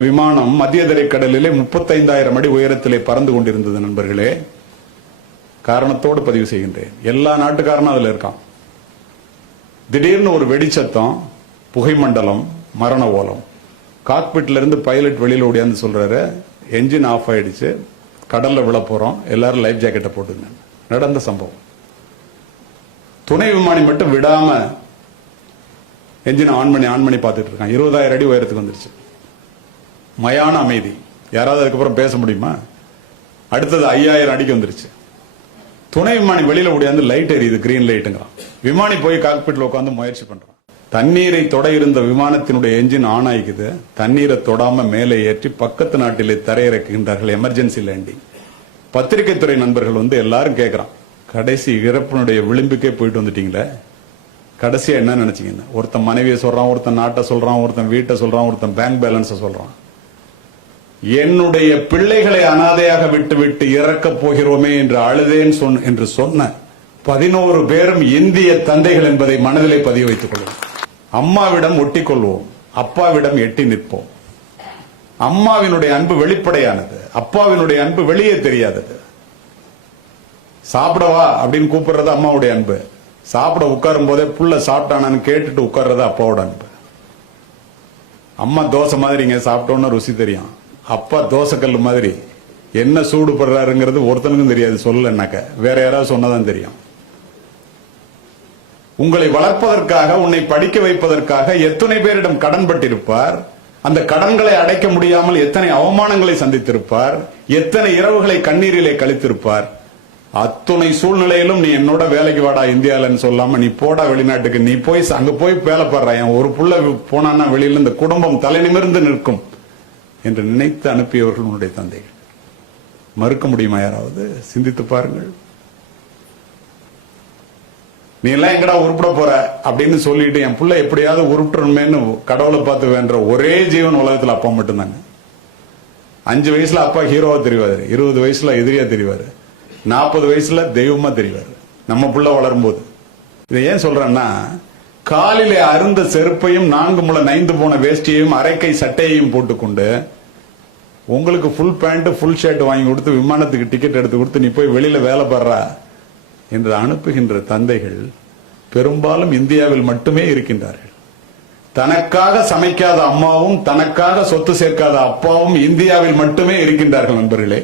விமானம் மத்திய தரைக்கடலிலே 35,000 அடி உயரத்திலே பறந்து கொண்டிருந்தது நண்பர்களே. காரணத்தோடு பதிவு செய்கின்றேன். எல்லா நாட்டுக்காரனும் அதுல இருக்கான். திடீர்னு ஒரு வெடிச்சத்தம், புகை மண்டலம், மரண ஓலம். காக்பிட்ல இருந்து பைலட் வெளியில ஓடியாந்து சொல்றாரு, என்ஜின் ஆஃப் ஆயிடுச்சு, கடல்ல விழ போறோம், எல்லாரும் லைஃப் ஜாக்கெட்டை போட்டுங்க. நடந்த சம்பவம். துணை விமானி மட்டும் விடாம என்ஜின் ஆன் பண்ணி பார்த்துட்டு இருக்கான். 20,000 அடி உயரத்துக்கு வந்துருச்சு. மயான அமைதி. யாராவது அதுக்கப்புறம் பேச முடியுமா? அடுத்தது 5,000 அடிக்கு வந்துருச்சு. துணை விமானி வெளியில ஓடியாந்து லைட் எரியுது, கிரீன் லைட்டுங்கிறான். விமானி போய் காக்பிட்ல உட்காந்து முயற்சி பண்றான். தண்ணீரை தொட இருந்த விமானத்தினுடைய என்ஜின் ஆன் ஆகிக்குது. தண்ணீரை தொடாம மேலே ஏற்றி பக்கத்து நாட்டிலே தரையிறக்குகின்றார்கள். Emergency landing. பத்திரிகை துறை நண்பர்கள் எல்லாரும் கேட்கறான், கடைசி இறப்பினுடைய விளிம்புக்கே போயிட்டு வந்துட்டீங்களே, கடைசியா என்ன நினைச்சீங்க? ஒருத்தன் மனைவியை சொல்றான், ஒருத்தன் நாட்டை சொல்றான், ஒருத்தன் வீட்டை சொல்றான், ஒருத்தன் பேங்க் பேலன்ஸை சொல்றான். என்னுடைய பிள்ளைகளை அனாதையாக விட்டு இறக்க போகிறோமே என்று அழுதேன் என்று சொன்ன 11 பேரும் இந்திய தந்தைகள் என்பதை மனதிலே பதிவு வைத்துக் கொள்வோம். அம்மாவிடம் ஒட்டி கொள்வோம், அப்பாவிடம் எட்டி நிற்போம். அம்மாவினுடைய அன்பு வெளிப்படையானது, அப்பாவினுடைய அன்பு வெளியே தெரியாதது. சாப்பிடவா அப்படின்னு கூப்பிடுறது அம்மாவுடைய அன்பு. சாப்பிட உட்காரும் போதே புள்ள சாப்பிட்டானு கேட்டுட்டு உட்கார்றது அப்பாவோட அன்பு. அம்மா தோசை மாதிரி இங்க சாப்பிட்டோன்னு ருசி தெரியும். அப்பா தோசைக்கல் மாதிரி என்ன சூடு படுறாருங்கிறது ஒருத்தனுக்கும் தெரியாது. சொல்லனாக்க வேற யாராவது சொன்னதான் தெரியும். உங்களை வளர்ப்பதற்காக, உன்னை படிக்க வைப்பதற்காக எத்தனை பேரிடம் கடன் பட்டிருப்பார். அந்த கடன்களை அடைக்க முடியாமல் எத்தனை அவமானங்களை சந்தித்திருப்பார். எத்தனை இரவுகளை கண்ணீரிலே கழித்திருப்பார். அத்துணை சூழ்நிலையிலும் நீ என்னோட வேலைக்கு வாடா இந்தியாவிலன்னு சொல்லாம நீ போடா வெளிநாட்டுக்கு, நீ போய் அங்க போய் வேலை பாடுற, ஒரு புள்ள போனான்னா வெளியில இந்த குடும்பம் தலை நிமிர்ந்து நிற்கும் என்று நினைத்து அனுப்பியவர்கள் உன்னுடைய தந்தைகள். மறுக்க முடியுமா? யாராவது சிந்தித்து பாருங்கள். நீ எல்லாம் எங்கடா உருப்பிட போற அப்படின்னு சொல்லிட்டு என் புள்ள எப்படியாவது உருப்பிடணுமேன்னு கடவுளை பார்த்து வேண்ட ஒரே ஜீவன் உலகத்துல அப்பா மட்டும்தாங்க. 5 வயசுல அப்பா ஹீரோவா தெரிவாரு, 20 வயசுல எதிரியா தெரிவாரு, 40 வயசுல தெய்வமா தெரிவாரு. நம்ம புள்ள வளரும் போது இதை ஏன் சொல்றேன்னா, காலிலே அருந்த செருப்பையும் 4 முழ நைந்து போன வேஷ்டியையும் அரைக்கை சட்டையையும் போட்டுக்கொண்டு உங்களுக்கு ஃபுல் பேண்ட் ஃபுல் ஷர்ட் வாங்கி கொடுத்து விமானத்துக்கு டிக்கெட் எடுத்து கொடுத்து நீ போய் வெளியில வேலை பாடுறா என்று அனுப்புகின்ற தந்தைகள் பெரும்பாலும் இந்தியாவில் மட்டுமே இருக்கின்றார்கள். தனக்காக சமைக்காத அம்மாவும் தனக்காக சொத்து சேர்க்காத அப்பாவும் இந்தியாவில் மட்டுமே இருக்கின்றார்கள் நண்பர்களே.